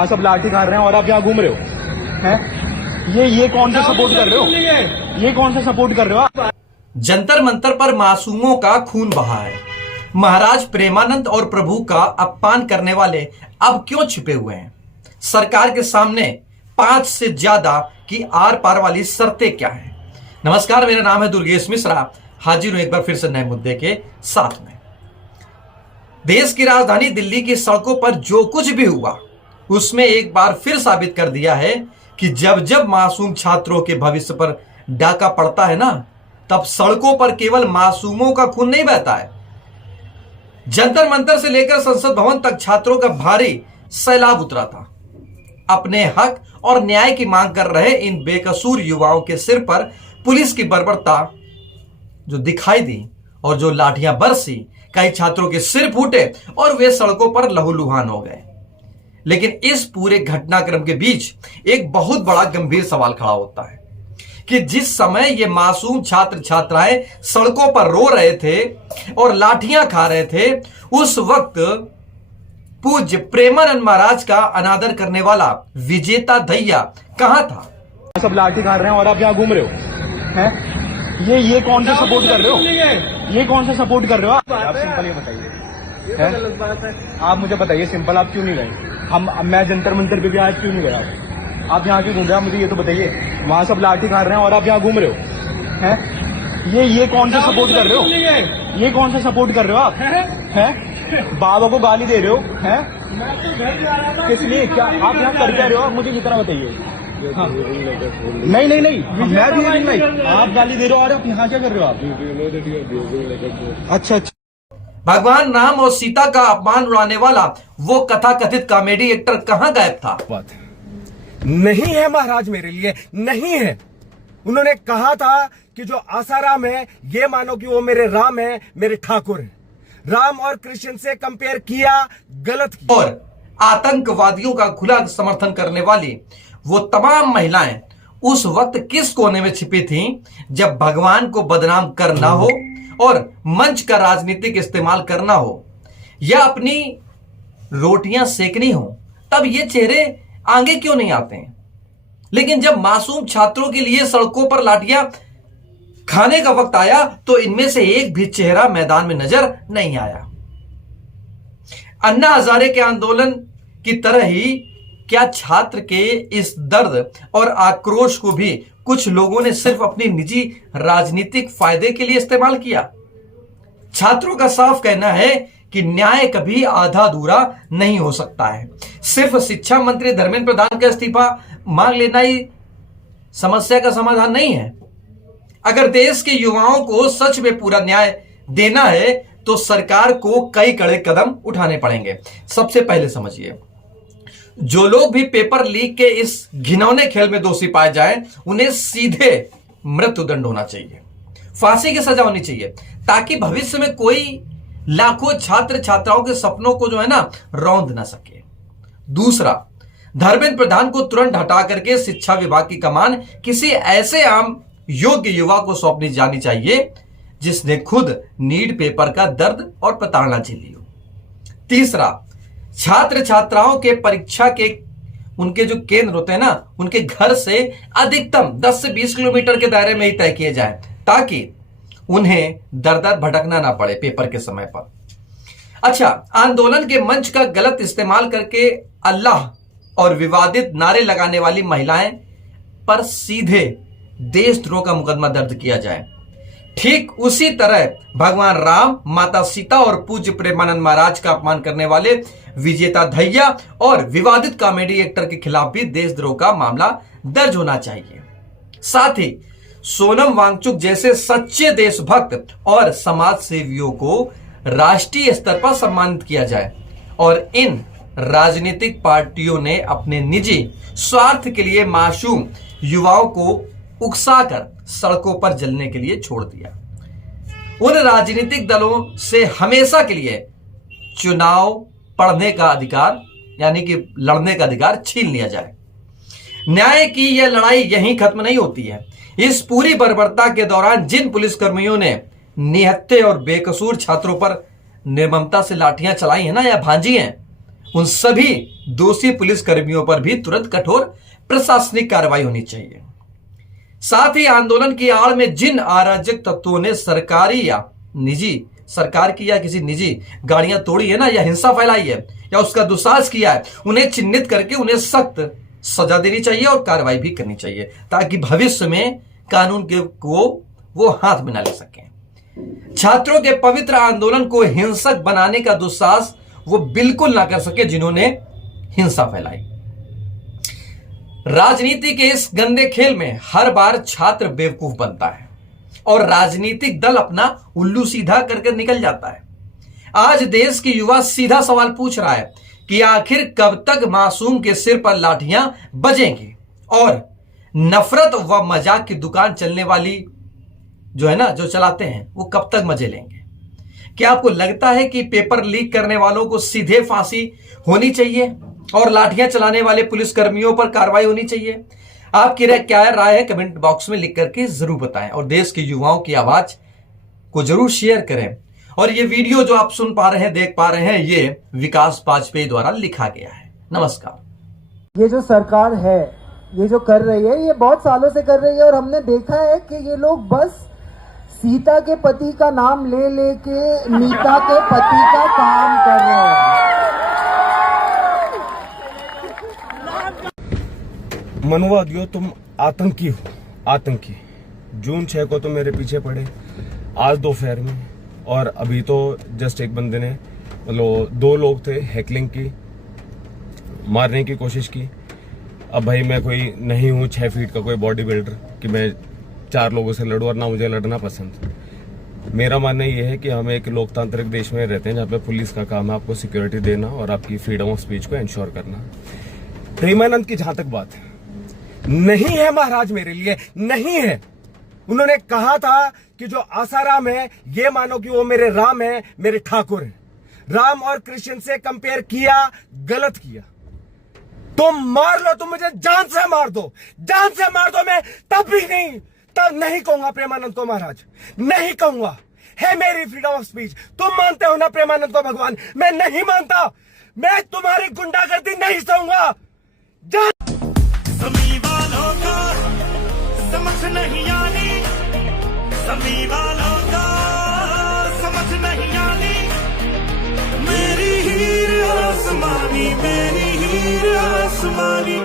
आप सब लाठी खा रहे हैं और आप यहाँ घूम रहे हो हैं? ये कौन सा सपोर्ट कर रहे हो? ये कौन सा सपोर्ट कर रहे हो आप? जंतर मंतर पर मासूमों का खून बहा है। महाराज प्रेमानंद और प्रभु का अपमान करने वाले अब क्यों छिपे हुए हैं? सरकार के सामने 5 से ज्यादा की आर पार वाली शर्तें क्या हैं? नमस्कार, मेरा नाम है दुर्गेश मिश्रा। हाजिर हूं एक बार फिर से नए मुद्दे के साथ में। देश की राजधानी दिल्ली की सड़कों पर जो कुछ भी हुआ उसमें एक बार फिर साबित कर दिया है कि जब जब मासूम छात्रों के भविष्य पर डाका पड़ता है ना, तब सड़कों पर केवल मासूमों का खून नहीं बहता है। जंतर मंतर से लेकर संसद भवन तक छात्रों का भारी सैलाब उतरा था। अपने हक और न्याय की मांग कर रहे इन बेकसूर युवाओं के सिर पर पुलिस की बर्बरता जो दिखाई दी और जो लाठियां बरसी, कई छात्रों के सिर फूटे और वे सड़कों पर लहूलुहान हो गए। लेकिन इस पूरे घटनाक्रम के बीच एक बहुत बड़ा गंभीर सवाल खड़ा होता है कि जिस समय ये मासूम छात्र छात्राएं सड़कों पर रो रहे थे और लाठियां खा रहे थे, उस वक्त पूज्य प्रेमानंद महाराज का अनादर करने वाला विजेता धैया कहां था? सब लाठी खा रहे हैं और आप यहाँ घूम रहे हो हैं? ये कौन सा सपोर्ट कर रहे हो? ये कौन सा सपोर्ट कर रहे हो आप सिंपल ये बताइए। आप मुझे बताइए सिंपल, आप क्यों नहीं गए? मैं जंतर मंतर पे भी आज क्यों नहीं गया? आप यहाँ क्यों घूम रहे हो? मुझे ये तो बताइए। वहां सब लाठी खा रहे हैं और आप यहाँ घूम रहे हो हैं? ये कौन सा सपोर्ट कर रहे हो? ये कौन सा सपोर्ट कर रहे हो आप हैं? बाबा को गाली दे रहे हो हैं? किस लिए? क्या आप यहाँ कर क्या रहे हो? मुझे कितना बताइए। हाँ। नहीं, मैं भी नहीं, आप गाली दे रहे हो और आप यहाँ क्या कर रहे हो आप? अच्छा। भगवान राम और सीता का अपमान उड़ाने वाला वो कथाकथित कॉमेडी एक्टर कहां गायब था? नहीं है महाराज, मेरे लिए नहीं है। उन्होंने कहा था कि जो आसाराम है ये मानो कि वो मेरे राम है, मेरे ठाकुर है। राम और कृष्ण से कंपेयर किया, गलत किया। और आतंकवादियों का खुला समर्थन करने वाली वो तमाम महिलाएं उस वक्त किस कोने में छिपी थीं जब भगवान को बदनाम करना हो और मंच का राजनीतिक इस्तेमाल करना हो या अपनी रोटियां सेकनी हो, तब ये चेहरे आगे क्यों नहीं आते हैं? लेकिन जब मासूम छात्रों के लिए सड़कों पर लाठियां खाने का वक्त आया तो इनमें से एक भी चेहरा मैदान में नजर नहीं आया। अन्ना हजारे के आंदोलन की तरह ही क्या छात्र के इस दर्द और आक्रोश को भी कुछ लोगों ने सिर्फ अपनी निजी राजनीतिक फायदे के लिए इस्तेमाल किया? छात्रों का साफ कहना है कि न्याय कभी आधा अधूरा नहीं हो सकता है। सिर्फ शिक्षा मंत्री धर्मेंद्र प्रधान का इस्तीफा मांग लेना ही समस्या का समाधान नहीं है। अगर देश के युवाओं को सच में पूरा न्याय देना है तो सरकार को कई कड़े कदम उठाने पड़ेंगे। सबसे पहले समझिए, जो लोग भी पेपर लीक के इस घिनौने खेल में दोषी पाए जाएं, उन्हें सीधे मृत्युदंड होना चाहिए, फांसी की सजा होनी चाहिए, ताकि भविष्य में कोई लाखों छात्र छात्राओं के सपनों को जो है ना रौंद ना सके। दूसरा, धर्मेंद्र प्रधान को तुरंत हटा करके शिक्षा विभाग की कमान किसी ऐसे आम योग्य युवा को सौंपनी जानी चाहिए जिसने खुद नीट पेपर का दर्द और प्रताड़ना झेली हो। तीसरा, छात्र छात्राओं के परीक्षा के उनके जो केंद्र होते हैं ना, उनके घर से अधिकतम 10 से 20 किलोमीटर के दायरे में ही तय किए जाएं, ताकि उन्हें दर दर भटकना ना पड़े पेपर के समय पर। अच्छा, आंदोलन के मंच का गलत इस्तेमाल करके अल्लाह और विवादित नारे लगाने वाली महिलाएं पर सीधे देशद्रोह का मुकदमा दर्ज किया जाए। ठीक उसी तरह भगवान राम, माता सीता और पूज्य प्रेमानंद महाराज का अपमान करने वाले विजेता धैया और विवादित कॉमेडी एक्टर के खिलाफ भी देशद्रोह का मामला दर्ज होना चाहिए। साथ ही सोनम वांगचुक जैसे सच्चे देशभक्त और समाज सेवियों को राष्ट्रीय स्तर पर सम्मानित किया जाए और इन राजनीतिक पार्टियों ने अपने निजी स्वार्थ के लिए मासूम युवाओं को उकसाकर सड़कों पर जलने के लिए छोड़ दिया। उन राजनीतिक दलों से हमेशा के लिए चुनाव पढ़ने का अधिकार यानी कि लड़ने का अधिकार छीन लिया जाए। न्याय की यह लड़ाई यहीं खत्म नहीं होती है। इस पूरी बर्बरता के दौरान जिन पुलिसकर्मियों ने निहत्थे और बेकसूर छात्रों पर निर्ममता से लाठियां चलाई है ना या भांजी हैं, उन सभी दोषी पुलिस कर्मियों पर भी तुरंत कठोर प्रशासनिक कार्रवाई होनी चाहिए। साथ ही आंदोलन की आड़ में जिन अराजक तत्वों ने सरकारी या सरकार की या किसी निजी गाड़ियां तोड़ी है ना, या हिंसा फैलाई है या उसका दुस्साहस किया है, उन्हें चिन्हित करके उन्हें सख्त सजा देनी चाहिए और कार्रवाई भी करनी चाहिए, ताकि भविष्य में कानून को वो हाथ में ना ले सकें। छात्रों के पवित्र आंदोलन को हिंसक बनाने का दुस्साहस वो बिल्कुल ना कर सके जिन्होंने हिंसा फैलाई। राजनीति के इस गंदे खेल में हर बार छात्र बेवकूफ बनता है और राजनीतिक दल अपना उल्लू सीधा करके निकल जाता है। आज देश की युवा सीधा सवाल पूछ रहा है कि आखिर कब तक मासूम के सिर पर लाठियां बजेंगी और नफरत व मजाक की दुकान चलने वाली जो चलाते हैं वो कब तक मजे लेंगे। क्या आपको लगता है कि पेपर लीक करने वालों को सीधे फांसी होनी चाहिए और लाठियां चलाने वाले पुलिस कर्मियों पर कार्रवाई होनी चाहिए? आपकी क्या राय है कमेंट बॉक्स में लिख करके जरूर बताएं और देश के युवाओं की आवाज को जरूर शेयर करें। और ये वीडियो जो आप सुन पा रहे हैं, देख पा रहे हैं, ये विकास वाजपेयी द्वारा लिखा गया है। नमस्कार। ये जो सरकार है, ये जो कर रही है, ये बहुत सालों से कर रही है और हमने देखा है कि ये लोग बस सीता के पति का नाम ले लेके मीता के पति का काम कर रहे हैं। मनुवादियों, तुम आतंकी हो, आतंकी। जून 6 को तो मेरे पीछे पड़े, आज दोपहर में, और अभी तो जस्ट एक बंदे ने, मतलब 2 लोग थे, हैकलिंग की, मारने की कोशिश की। अब भाई मैं कोई नहीं हूँ 6 फीट का कोई बॉडी बिल्डर कि मैं 4 लोगों से लड़ूं, और ना मुझे लड़ना पसंद। मेरा मानना यह है कि हम एक लोकतांत्रिक देश में रहते हैं जहाँ पे पुलिस का काम है आपको सिक्योरिटी देना और आपकी फ्रीडम ऑफ स्पीच को इंश्योर करना। प्रेमानंद की जहां तक बात है, नहीं है महाराज मेरे लिए, नहीं है। उन्होंने कहा था कि जो आसाराम है ये मानो कि वो मेरे राम है, मेरे ठाकुर है। राम और कृष्ण से कंपेयर किया, गलत किया। तुम मार लो, तुम मुझे जान से मार दो, जान से मार दो, मैं तब नहीं कहूंगा प्रेमानंद को महाराज, नहीं कहूंगा। है मेरी फ्रीडम ऑफ स्पीच। तुम मानते हो ना प्रेमानंद को भगवान, मैं नहीं मानता। मैं तुम्हारी गुंडागर्दी नहीं सहूंगा। समी वालों का समझ नहीं आनी, समी वालों का समझ नहीं आनी। मेरी हीर आसमानी, मेरी हीर आसमानी।